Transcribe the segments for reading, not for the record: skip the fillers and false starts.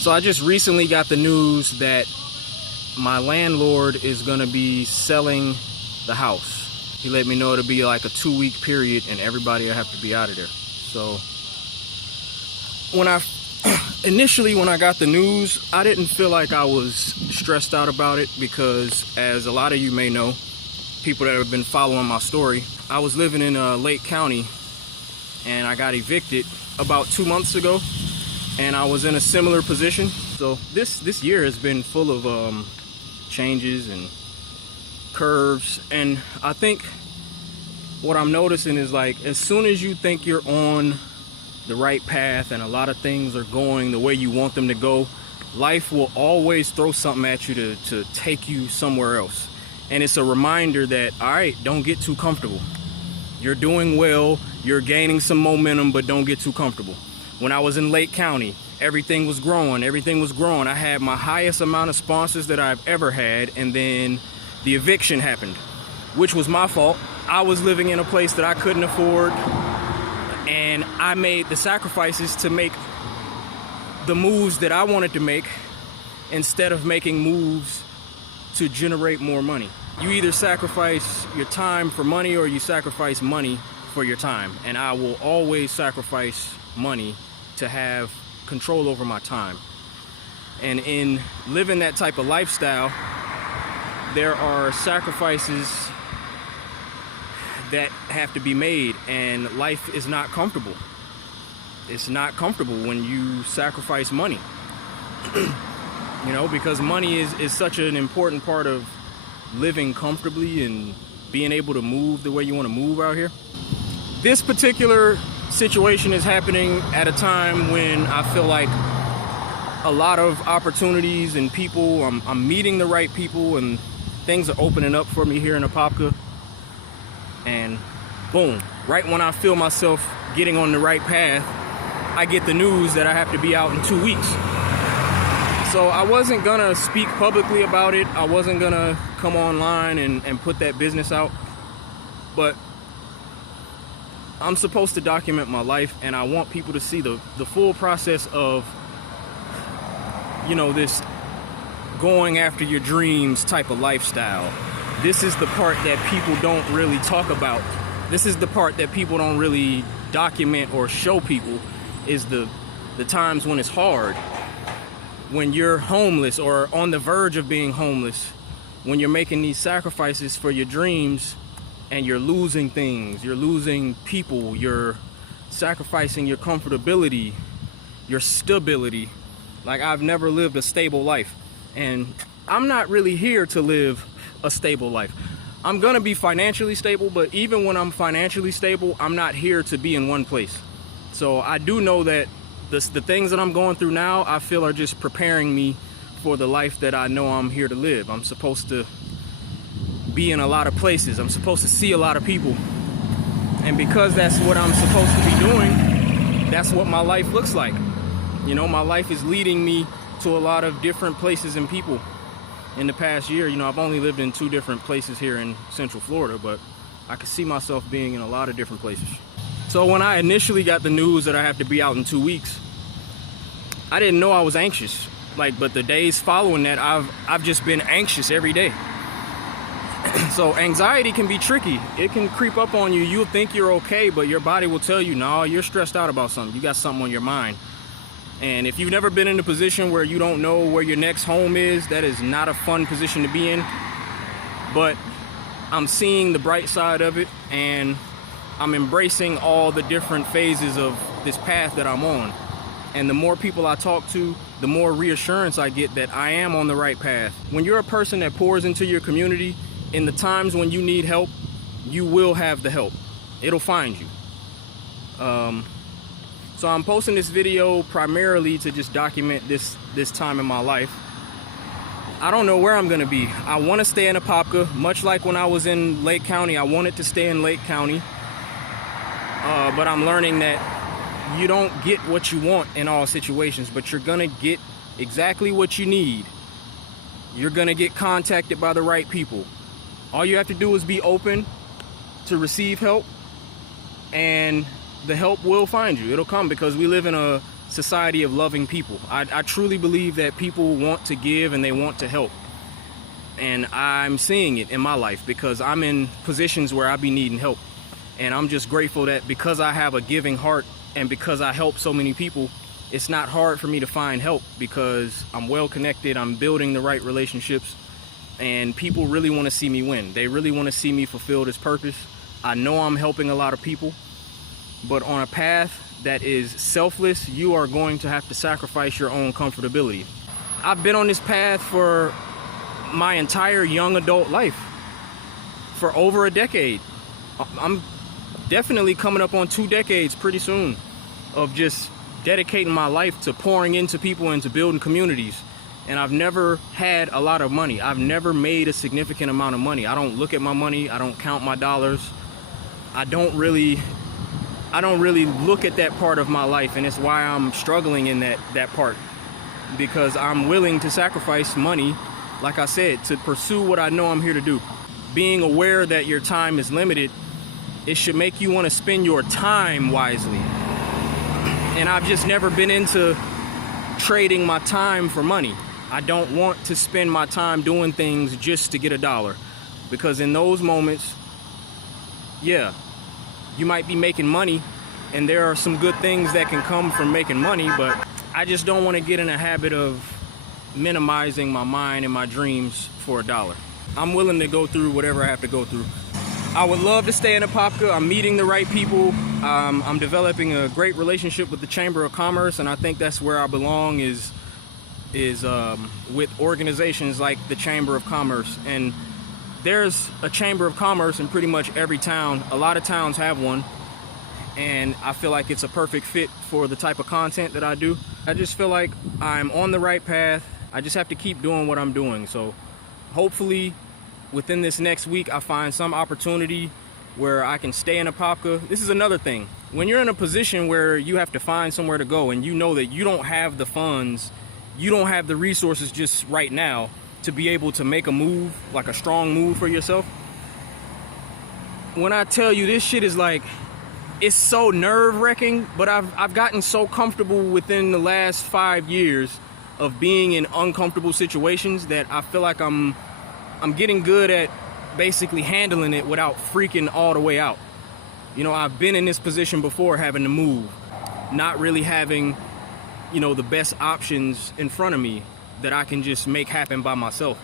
So I just recently got the news that my landlord is gonna be selling the house. He let me know it'll be like a 2-week period and everybody will have to be out of there. So when I got the news, I didn't feel like I was stressed out about it because, as a lot of you may know, people that have been following my story, I was living in Lake County and I got evicted about 2 months ago, and I was in a similar position. So this year has been full of changes and curves, and I think what I'm noticing is, like, as soon as you think you're on the right path and a lot of things are going the way you want them to go, life will always throw something at you to take you somewhere else. And it's a reminder that, all right, don't get too comfortable. You're doing well, you're gaining some momentum, but don't get too comfortable. When I was in Lake County, everything was growing. I had my highest amount of sponsors that I've ever had, and then the eviction happened, which was my fault. I was living in a place that I couldn't afford, and I made the sacrifices to make the moves that I wanted to make instead of making moves to generate more money. You either sacrifice your time for money or you sacrifice money for your time. And I will always sacrifice money to have control over my time. And in living that type of lifestyle, there are sacrifices that have to be made, and life is not comfortable. It's not comfortable when you sacrifice money. You know, because money is such an important part of living comfortably and being able to move the way you want to move out here. This particular situation is happening at a time when I feel like a lot of opportunities and people, I'm meeting the right people, and things are opening up for me here in Apopka. And boom, right when I feel myself getting on the right path, I get the news that I have to be out in 2 weeks. So I wasn't gonna speak publicly about it. I wasn't gonna come online and put that business out. But I'm supposed to document my life, and I want people to see the full process of, you know, this going after your dreams type of lifestyle. This is the part that people don't really talk about. This is the part that people don't really document or show people, is the times when it's hard. When you're homeless or on the verge of being homeless, when you're making these sacrifices for your dreams and you're losing things, you're losing people, you're sacrificing your comfortability, your stability. Like, I've never lived a stable life, and I'm not really here to live a stable life. I'm gonna be financially stable, but even when I'm financially stable, I'm not here to be in one place. So I do know that the things that I'm going through now, I feel, are just preparing me for the life that I know I'm here to live. I'm supposed to be in a lot of places. I'm supposed to see a lot of people. And because that's what I'm supposed to be doing, that's what my life looks like. You know, my life is leading me to a lot of different places and people. In the past year, you know, I've only lived in 2 different places here in Central Florida, but I could see myself being in a lot of different places. So when I initially got the news that I have to be out in 2 weeks, I didn't know I was anxious. But the days following that, I've just been anxious every day. So anxiety can be tricky. It can creep up on you. You'll think you're okay, but your body will tell you, no, you're stressed out about something. You got something on your mind. And if you've never been in a position where you don't know where your next home is, that is not a fun position to be in. But I'm seeing the bright side of it, and I'm embracing all the different phases of this path that I'm on. And the more people I talk to, the more reassurance I get that I am on the right path. When you're a person that pours into your community, in the times when you need help, you will have the help. It'll find you. So I'm posting this video primarily to just document this time in my life. I don't know where I'm gonna be. I wanna stay in Apopka, much like when I was in Lake County. I wanted to stay in Lake County, but I'm learning that you don't get what you want in all situations, but you're gonna get exactly what you need. You're gonna get contacted by the right people. All you have to do is be open to receive help, and the help will find you. It'll come, because we live in a society of loving people. I truly believe that people want to give and they want to help. And I'm seeing it in my life because I'm in positions where I be needing help. And I'm just grateful that because I have a giving heart and because I help so many people, it's not hard for me to find help because I'm well connected, I'm building the right relationships, and people really want to see me win. They really want to see me fulfill this purpose. I know I'm helping a lot of people, but on a path that is selfless, you are going to have to sacrifice your own comfortability. I've been on this path for my entire young adult life, for over a decade. I'm definitely coming up on 2 decades pretty soon of just dedicating my life to pouring into people and to building communities. And I've never had a lot of money. I've never made a significant amount of money. I don't look at my money. I don't count my dollars. I don't really look at that part of my life, and it's why I'm struggling in that part, because I'm willing to sacrifice money, like I said, to pursue what I know I'm here to do. Being aware that your time is limited, it should make you want to spend your time wisely. And I've just never been into trading my time for money. I don't want to spend my time doing things just to get $1, because in those moments, yeah, you might be making money and there are some good things that can come from making money, but I just don't want to get in a habit of minimizing my mind and my dreams for $1. I'm willing to go through whatever I have to go through. I would love to stay in Apopka. I'm meeting the right people. I'm developing a great relationship with the Chamber of Commerce, and I think that's where I belong, is with organizations like the Chamber of Commerce. And there's a Chamber of Commerce in pretty much every town. A lot of towns have one, and I feel like it's a perfect fit for the type of content that I do. I just feel like I'm on the right path. I just have to keep doing what I'm doing. So hopefully within this next week, I find some opportunity where I can stay in Apopka. This is another thing. When you're in a position where you have to find somewhere to go and you know that you don't have the funds, you don't have the resources just right now to be able to make a move, like a strong move for yourself. When I tell you this shit is like, it's so nerve-wracking, but I've gotten so comfortable within the last 5 years of being in uncomfortable situations that I feel like I'm getting good at basically handling it without freaking all the way out. You know, I've been in this position before, having to move, not really having, you know, the best options in front of me that I can just make happen by myself.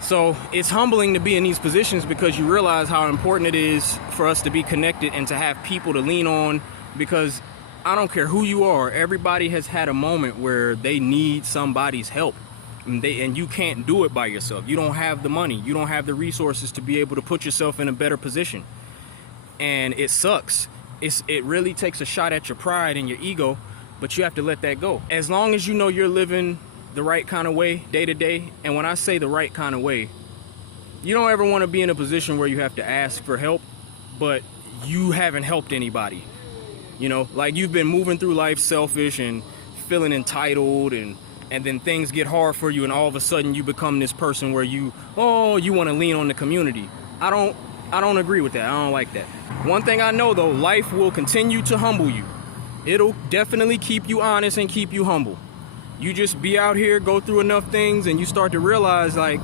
So it's humbling to be in these positions because you realize how important it is for us to be connected and to have people to lean on, because I don't care who you are, everybody has had a moment where they need somebody's help. And you can't do it by yourself. You don't have the money. You don't have the resources to be able to put yourself in a better position. And it sucks. It really takes a shot at your pride and your ego, but you have to let that go. As long as you know you're living the right kind of way day to day, and when I say the right kind of way, you don't ever want to be in a position where you have to ask for help, but you haven't helped anybody. You know, like you've been moving through life selfish and feeling entitled, and then things get hard for you, and all of a sudden you become this person where you want to lean on the community. I don't agree with that. I don't like that. One thing I know though, life will continue to humble you. It'll definitely keep you honest and keep you humble. You just be out here, go through enough things, and you start to realize, like,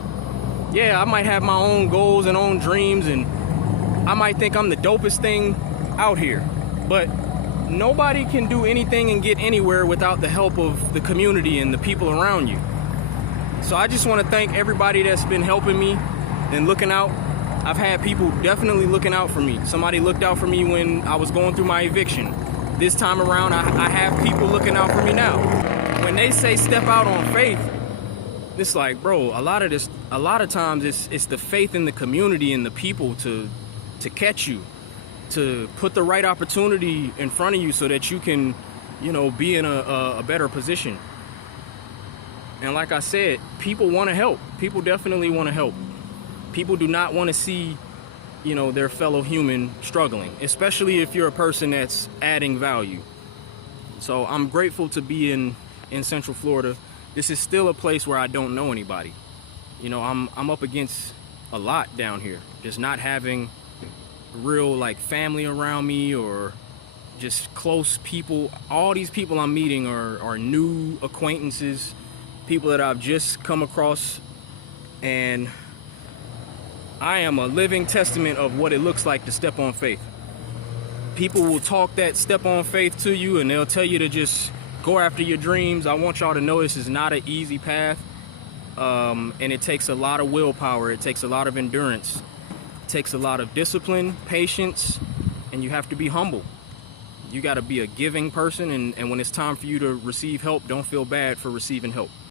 yeah, I might have my own goals and own dreams, and I might think I'm the dopest thing out here, but nobody can do anything and get anywhere without the help of the community and the people around you. So I just want to thank everybody that's been helping me and looking out. I've had people definitely looking out for me. Somebody looked out for me when I was going through my eviction. This time around, I have people looking out for me now. When they say step out on faith, it's like, bro, a lot of times it's the faith in the community and the people to catch you, to put the right opportunity in front of you so that you can, you know, be in a better position. And like I said, people want to help. People definitely want to help. People do not want to see, you know, their fellow human struggling, especially if you're a person that's adding value. So I'm grateful to be in Central Florida. This is still a place where I don't know anybody. You know, I'm up against a lot down here. Just not having real like family around me, or just close people. All these people I'm meeting are new acquaintances, people that I've just come across, and I am a living testament of what it looks like to step on faith. People will talk that step on faith to you, and they'll tell you to just go after your dreams. I want y'all to know this is not an easy path, and it takes a lot of willpower. It takes a lot of endurance. It takes a lot of discipline, patience, and you have to be humble. You got to be a giving person, and when it's time for you to receive help, don't feel bad for receiving help.